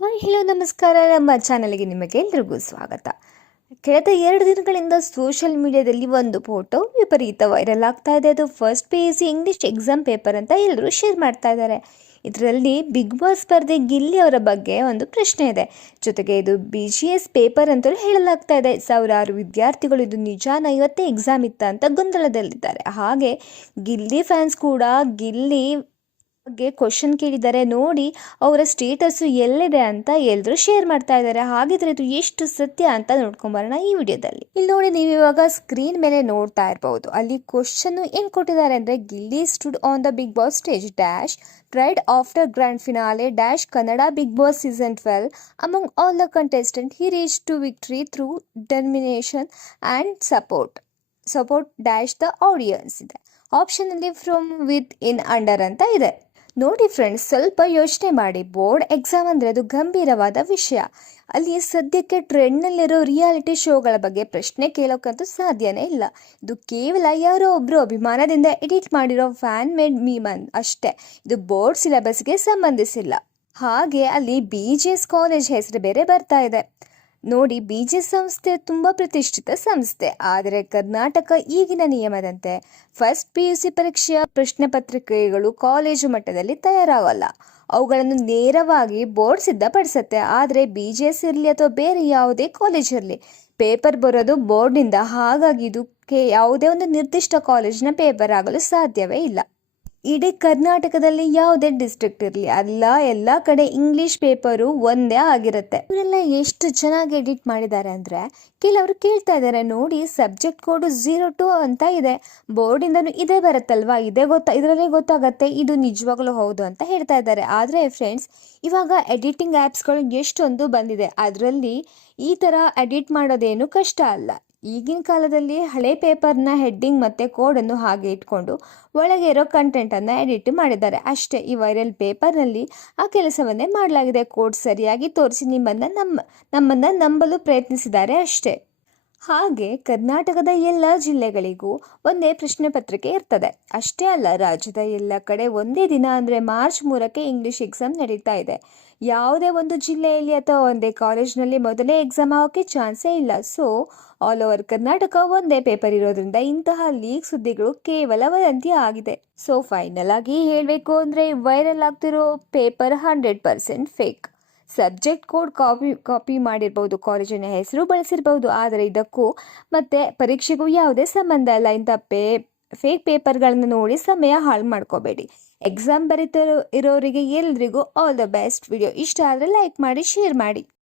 Hi hello ನಮಸ್ಕಾರ. ನಮ್ಮ ಚಾನಲ್ಗೆ ನಿಮಗೆಲ್ಲರಿಗೂ ಸ್ವಾಗತ. ಕಳೆದ 2 ದಿನಗಳಿಂದ ಸೋಷಿಯಲ್ ಮೀಡಿಯಾದಲ್ಲಿ ಒಂದು ಫೋಟೋ ವಿಪರೀತ ವೈರಲ್ ಆಗ್ತಾ ಇದೆ. ಅದು first PUC English exam paper ಅಂತ ಎಲ್ಲರೂ ಶೇರ್ ಮಾಡ್ತಾ ಇದ್ದಾರೆ. ಇದರಲ್ಲಿ ಬಿಗ್ ಬಾಸ್ ಸ್ಪರ್ಧೆ ಗಿಲ್ಲಿ ಅವರ ಬಗ್ಗೆ ಒಂದು ಪ್ರಶ್ನೆ ಇದೆ. ಜೊತೆಗೆ ಇದು BGS ಪೇಪರ್ ಅಂತಲೂ ಹೇಳಲಾಗ್ತಾ ಇದೆ. ಸಾವಿರಾರು ವಿದ್ಯಾರ್ಥಿಗಳು ಇದು ನಿಜಾನ ಇವತ್ತೇ ಎಕ್ಸಾಮ್ ಇತ್ತ ಅಂತ ಗೊಂದಲದಲ್ಲಿದ್ದಾರೆ. ಹಾಗೆ ಗಿಲ್ಲಿ ಫ್ಯಾನ್ಸ್ ಕೂಡ ಗಿಲ್ಲಿ ಬಗ್ಗೆ ಕ್ವಶನ್ ಕೇಳಿದ್ದಾರೆ ನೋಡಿ, ಅವರ ಸ್ಟೇಟಸ್ಸು ಎಲ್ಲಿದೆ ಅಂತ ಎಲ್ಲರೂ ಶೇರ್ ಮಾಡ್ತಾ ಇದ್ದಾರೆ. ಹಾಗಿದ್ರೆ ಇದು ಎಷ್ಟು ಸತ್ಯ ಅಂತ ನೋಡ್ಕೊಂಬರೋಣ ಈ ವಿಡಿಯೋದಲ್ಲಿ. ಇಲ್ಲಿ ನೋಡಿ, ನೀವು ಇವಾಗ ಸ್ಕ್ರೀನ್ ಮೇಲೆ ನೋಡ್ತಾ ಇರಬಹುದು. ಅಲ್ಲಿ ಕ್ವಶನ್ ಏನ್ ಕೊಟ್ಟಿದ್ದಾರೆ ಅಂದ್ರೆ, Gilli stood on the Bigg Boss stage dash tried after grand finale dash Kannada Bigg Boss season 12 among all the contestant he reach to victory through determination and support dash the audience ಇದೆ. Option ಅಲ್ಲಿ from with in under ಅಂತ ಇದೆ. ನೋಡಿ friends, ಸ್ವಲ್ಪ ಯೋಚನೆ ಮಾಡಿ. Board exam ಅಂದರೆ ಅದು ಗಂಭೀರವಾದ ವಿಷಯ. ಅಲ್ಲಿ ಸದ್ಯಕ್ಕೆ ಟ್ರೆಂಡ್ನಲ್ಲಿರೋ ರಿಯಾಲಿಟಿ ಶೋಗಳ ಬಗ್ಗೆ ಪ್ರಶ್ನೆ ಕೇಳೋಕ್ಕಂತೂ ಸಾಧ್ಯನೇ ಇಲ್ಲ. ಇದು ಕೇವಲ ಯಾರೋ ಒಬ್ಬರು ಅಭಿಮಾನದಿಂದ ಎಡಿಟ್ ಮಾಡಿರೋ ಫ್ಯಾನ್ ಮೇಡ್ ಮೀಮನ್ ಅಷ್ಟೇ. ಇದು ಬೋರ್ಡ್ ಸಿಲೆಬಸ್ಗೆ ಸಂಬಂಧಿಸಿಲ್ಲ. ಹಾಗೆ ಅಲ್ಲಿ BGS ಕಾಲೇಜ್ ಹೆಸರು ಬೇರೆ ಬರ್ತಾ ಇದೆ. ನೋಡಿ, BGS ಸಂಸ್ಥೆ ತುಂಬ ಪ್ರತಿಷ್ಠಿತ ಸಂಸ್ಥೆ. ಆದರೆ ಕರ್ನಾಟಕ ಈಗಿನ ನಿಯಮದಂತೆ ಫಸ್ಟ್ PUC ಪರೀಕ್ಷೆಯ ಪ್ರಶ್ನೆ ಪತ್ರಿಕೆಗಳು ಕಾಲೇಜು ಮಟ್ಟದಲ್ಲಿ ತಯಾರಾಗಲ್ಲ. ಅವುಗಳನ್ನು ನೇರವಾಗಿ ಬೋರ್ಡ್ ಸಿದ್ಧಪಡಿಸುತ್ತೆ. ಆದರೆ BGS ಇರಲಿ ಅಥವಾ ಬೇರೆ ಯಾವುದೇ ಕಾಲೇಜ್ ಇರಲಿ, ಪೇಪರ್ ಬರೋದು ಬೋರ್ಡ್ನಿಂದ. ಹಾಗಾಗಿ ಇದಕ್ಕೆ ಯಾವುದೇ ಒಂದು ನಿರ್ದಿಷ್ಟ ಕಾಲೇಜಿನ ಪೇಪರ್ ಆಗಲು ಸಾಧ್ಯವೇ ಇಲ್ಲ. ಇಡೀ ಕರ್ನಾಟಕದಲ್ಲಿ ಯಾವುದೇ ಡಿಸ್ಟ್ರಿಕ್ಟ್ ಇರಲಿ, ಎಲ್ಲ ಕಡೆ ಇಂಗ್ಲಿಷ್ ಪೇಪರು ಒಂದೇ ಆಗಿರುತ್ತೆ. ಇವರೆಲ್ಲ ಎಷ್ಟು ಚೆನ್ನಾಗಿ ಎಡಿಟ್ ಮಾಡಿದ್ದಾರೆ ಅಂದರೆ, ಕೆಲವರು ಕೇಳ್ತಾ ಇದ್ದಾರೆ ನೋಡಿ, ಸಬ್ಜೆಕ್ಟ್ ಕೋಡ್ 02 ಅಂತ ಇದೆ, ಬೋರ್ಡಿಂದನೂ ಇದೇ ಬರುತ್ತಲ್ವಾ, ಇದರಲ್ಲೇ ಗೊತ್ತಾಗತ್ತೆ ಇದು ನಿಜವಾಗ್ಲೂ ಹೌದು ಅಂತ ಹೇಳ್ತಾ ಇದ್ದಾರೆ. ಆದರೆ ಫ್ರೆಂಡ್ಸ್, ಇವಾಗ ಎಡಿಟಿಂಗ್ ಆ್ಯಪ್ಸ್ಗಳು ಎಷ್ಟೊಂದು ಬಂದಿದೆ. ಅದರಲ್ಲಿ ಈ ಥರ ಎಡಿಟ್ ಮಾಡೋದೇನು ಕಷ್ಟ ಅಲ್ಲ. ಈಗಿನ ಕಾಲದಲ್ಲಿ ಹಳೆ ಪೇಪರ್ನ ಹೆಡ್ಡಿಂಗ್ ಮತ್ತು ಕೋಡನ್ನು ಹಾಗೆ ಇಟ್ಕೊಂಡು ಒಳಗೆ ಇರೋ ಕಂಟೆಂಟನ್ನು ಎಡಿಟ್ ಮಾಡಿದ್ದಾರೆ ಅಷ್ಟೇ. ಈ ವೈರಲ್ ಪೇಪರ್ನಲ್ಲಿ ಆ ಕೆಲಸವನ್ನೇ ಮಾಡಲಾಗಿದೆ. ಕೋಡ್ ಸರಿಯಾಗಿ ತೋರಿಸಿ ನಮ್ಮನ್ನು ನಂಬಲು ಪ್ರಯತ್ನಿಸಿದ್ದಾರೆ ಅಷ್ಟೇ. ಹಾಗೆ ಕರ್ನಾಟಕದ ಎಲ್ಲ ಜಿಲ್ಲೆಗಳಿಗೂ ಒಂದೇ ಪ್ರಶ್ನೆ ಪತ್ರಿಕೆ ಇರ್ತದೆ. ಅಷ್ಟೇ ಅಲ್ಲ, ರಾಜ್ಯದ ಎಲ್ಲ ಕಡೆ ಒಂದೇ ದಿನ ಅಂದರೆ ಮಾರ್ಚ್ 3ಕ್ಕೆ ಇಂಗ್ಲಿಷ್ ಎಕ್ಸಾಮ್ ನಡೀತಾ ಇದೆ. ಯಾವುದೇ ಒಂದು ಜಿಲ್ಲೆಯಲ್ಲಿ ಅಥವಾ ಒಂದೇ ಕಾಲೇಜ್ನಲ್ಲಿ ಮೊದಲೇ ಎಕ್ಸಾಮ್ ಆಗೋಕ್ಕೆ ಚಾನ್ಸೇ ಇಲ್ಲ. ಸೊ ಆಲ್ ಓವರ್ ಕರ್ನಾಟಕ ಒಂದೇ ಪೇಪರ್ ಇರೋದ್ರಿಂದ ಇಂತಹ ಲೀಕ್ ಸುದ್ದಿಗಳು ಕೇವಲ ವದಂತಿ ಆಗಿದೆ. ಸೊ ಫೈನಲ್ ಆಗಿ ಹೇಳಬೇಕು ಅಂದರೆ, ವೈರಲ್ ಆಗ್ತಿರೋ paper 100% fake. Subject code copy ಮಾಡಿರ್ಬೋದು, ಕಾಲೇಜಿನ ಹೆಸರು ಬಳಸಿರ್ಬೋದು, ಆದರೆ ಇದಕ್ಕೂ ಮತ್ತು ಪರೀಕ್ಷೆಗೂ ಯಾವುದೇ ಸಂಬಂಧ ಇಲ್ಲ. ಇಂಥ ಫೇಕ್ ಪೇಪರ್ಗಳನ್ನು ನೋಡಿ ಸಮಯ ಹಾಳು ಮಾಡ್ಕೋಬೇಡಿ. ಎಕ್ಸಾಮ್ ಬರೀತಾ ಇರೋರಿಗೆ ಎಲ್ರಿಗೂ ಆಲ್ ದ ಬೆಸ್ಟ್. ವಿಡಿಯೋ ಇಷ್ಟ ಆದರೆ ಲೈಕ್ ಮಾಡಿ, ಶೇರ್ ಮಾಡಿ.